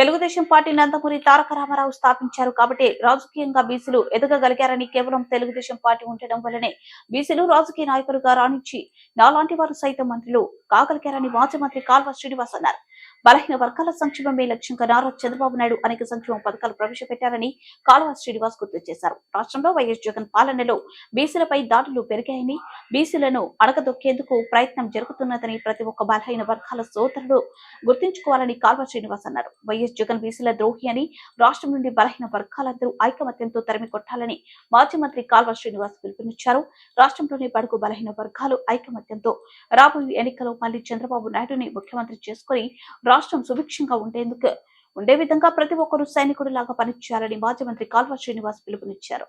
Telugu Desam party Nandamuri Taraka Rama Rao స్థాపించారు కాబట్టి రాజకీయంగా బీసీలు ఎదగగలిగారని కేవలం తెలుగుదేశం పార్టీ ఉండడం వల్లనే బీసీలు రాజకీయ నాయకులుగా రాణించి నాలాంటి వారు సైతం మంత్రులు కాగలిగారని మాజీ మంత్రి కాల్వ శ్రీనివాస్ అన్నారు. బలహీన వర్గాల సంక్షేమమే లక్ష్యంగా నారా చంద్రబాబు నాయుడు అనేక సంక్షేమ పథకాలు ప్రవేశపెట్టారని కాలువ శ్రీనివాస్ గుర్తు చేశారు. రాష్ట్రంలో వైఎస్ జగన్ పాలనలో బీసీలపై దాడులు పెరిగాయని బీసీలను అడగదొక్కేందుకు ప్రయత్నం జరుగుతున్నదని ప్రతి ఒక్క బలహీన వర్గాల సోదరులు గుర్తించుకోవాలని కాల్వ శ్రీనివాస్ అన్నారు. వైఎస్ జగన్ బీసీల ద్రోహి అని రాష్ట్రం నుండి బలహీన వర్గాలందరూ ఐకమత్యంతో తరిమి కొట్టాలని మాజీ మంత్రి కాల్వ శ్రీనివాస్ పిలుపునిచ్చారు. రాష్ట్రంలోని బడుగు బలహీన వర్గాలు ఐకమత్యంతో రాబోయే ఎన్నికల్లో మళ్ళీ చంద్రబాబు నాయుడుని ముఖ్యమంత్రి చేసుకుని రాష్ట్రం సుభిక్షంగా ఉండేందుకు ఉండే విధంగా ప్రతి ఒక్కరూ సైనికుడు లాగా పనిచేయాలని మాజీ మంత్రి కాల్వ శ్రీనివాస్ పిలుపునిచ్చారు.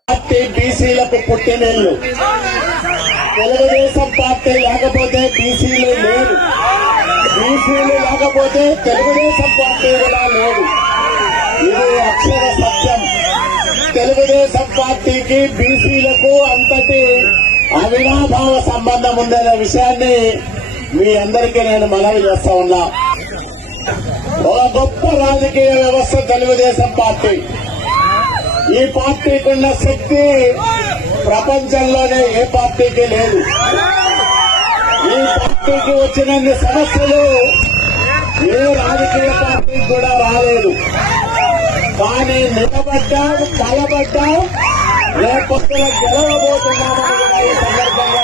తెలుగుదేశం పార్టీ లేకపోతే బీసీలు లేదు బీసీలు లేకపోతే తెలుగుదేశం పార్టీ కూడా లేదు. ఇది అక్షర సత్యం. తెలుగుదేశం పార్టీకి బీసీలకు అంతటి అవినాభావ సంబంధం ఉందనే విషయాన్ని మీ అందరికీ నేను మనవి చేస్తా ఉన్నా. ఒక గొప్ప రాజకీయ వ్యవస్థ తెలుగుదేశం పార్టీ. ఈ పార్టీకున్న శక్తి ప్రపంచంలోనే ఏ పార్టీకి లేదు. వచ్చినన్ని సమస్యలు. ఏ రాజకీయ పార్టీకి కూడా రాలేదు కానీ నిలబడ్డాం తలబడ్డాం లేకపోతే గెలవబోతున్నామని సందర్భంగా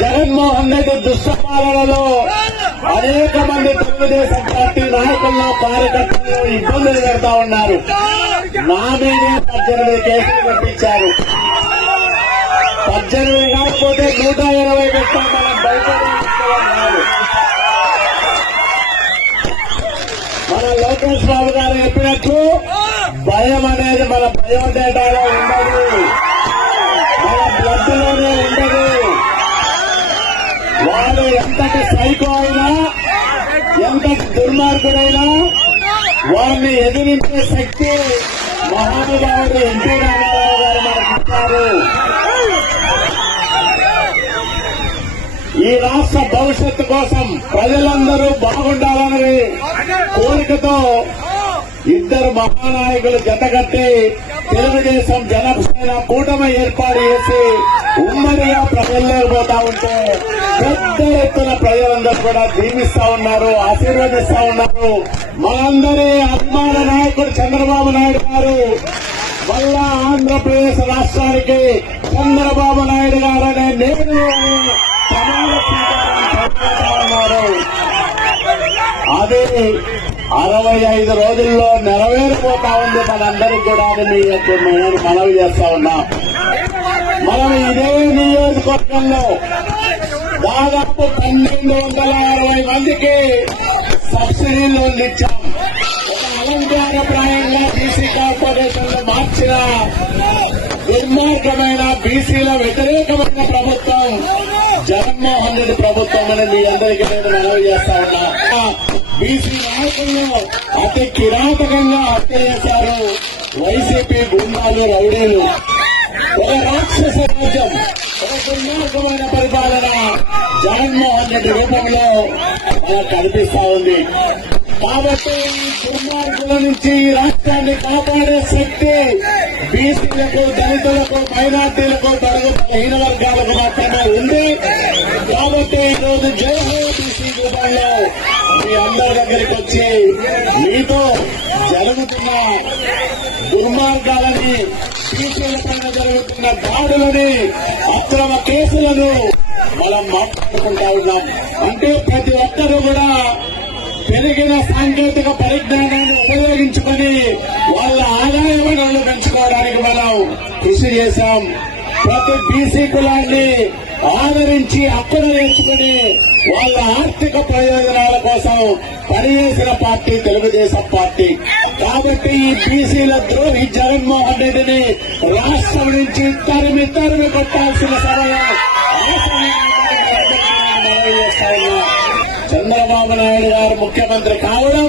జగన్మోహన్ రెడ్డి దుష్టపాలనలో అనేక మంది తెలుగుదేశం పార్టీ నాయకులను కార్యకర్తలను ఇబ్బందులు పెడతా ఉన్నారు. నా మీదే పద్దెనిమిది కేసులు పెట్టించారు. పద్దెనిమిది లేకపోతే నూట ఇరవై పెట్టాం మనం బయట మన లోకేష్ బాబు గారు చెప్పినట్టు భయం అనేది మన భయం డేటాలో ఉండదు. మన బ్లడ్లోనే ఉండదు. వాడు ఎంతటి సైకో అయినా ఎంతటి దుర్మార్గుడైనా వారిని ఎదిరించే శక్తి మహానుభావుడు ఎన్టీ రామారావు గారు మనకు ఈ రాష్ట్ర భవిష్యత్తు కోసం ప్రజలందరూ బాగుండాలనే కోరికతో ఇద్దరు మహానాయకులు జతగట్టి తెలుగుదేశం జనసేన కూటమి ఏర్పాటు చేసి ఉమ్మడిగా ప్రజల్లోకి పోతా ఉంటే పెద్ద ఎత్తున ప్రజలందరూ కూడా దీవిస్తా ఉన్నారు ఆశీర్వదిస్తా ఉన్నారు. మనందరి అభిమాన నాయకుడు చంద్రబాబు నాయుడు గారు మళ్ళా ఆంధ్రప్రదేశ్ రాష్ట్రానికి చంద్రబాబు నాయుడు గారనే నేను. అది అరవై ఐదు రోజుల్లో నెరవేరిపోతా ఉంది మనందరికి కూడా అని మీ యొక్క నేను మనవి చేస్తా ఉన్నా. మనం ఇదే నియోజకవర్గంలో దాదాపు పన్నెండు వందల అరవై మందికి సబ్సిడీ లోన్లు ఇచ్చాం అలంకారప్రాయంగా బీసీ కార్పొరేషన్లో మార్చిన దుర్మార్గమైన బీసీల వ్యతిరేకమైన ప్రభుత్వం ప్రభుత్వం అని మీ అందరికీ నేను మనవి చేస్తా ఉన్నా. బీసీ నాయకులను అతి కిరాతకంగా హత్య చేశారు వైసీపీ బృందాలు రౌడీలు. ఒక రాక్షస రాజ్యం ఒక దుర్మార్గమైన పరిపాలన జగన్మోహన్ రెడ్డి రూపంలో కనిపిస్తా ఉంది. కాబట్టి ఈ దుర్మార్గుల నుంచి ఈ రాష్ట్రాన్ని కాపాడే శక్తి బీసీలకు దళితులకు మైనార్టీలకు బడుగు బలహీన వర్గాలకు మాత్రమే. ఈ రూపంలో మీ అందరి దగ్గరికి వచ్చి మీతో జరుగుతున్న దుర్మార్గాలని బీసీల పైన జరుగుతున్న దాడులని అక్రమ కేసులను మనం మాట్లాడుకుంటా ఉన్నాం అంటే ప్రతి ఒక్కరూ కూడా పెరిగిన సాంకేతిక పరిజ్ఞానాన్ని ఉపయోగించుకొని వాళ్ళ ఆదాయ వనరులు పెంచుకోవడానికి మనం కృషి చేశాం. ప్రతి బీసీ కులాన్ని ఆదరించి అక్కడ నేర్చుకుని వాళ్ళ ఆర్థిక ప్రయోజనాల కోసం పనిచేసిన పార్టీ తెలుగుదేశం పార్టీ. కాబట్టి ఈ బీసీల ద్రోహి జగన్మోహన్ రెడ్డిని రాష్ట్రం నుంచి తరిమి తరిమి కొట్టాల్సిన సమయం చంద్రబాబు నాయుడు గారు ముఖ్యమంత్రి కావడం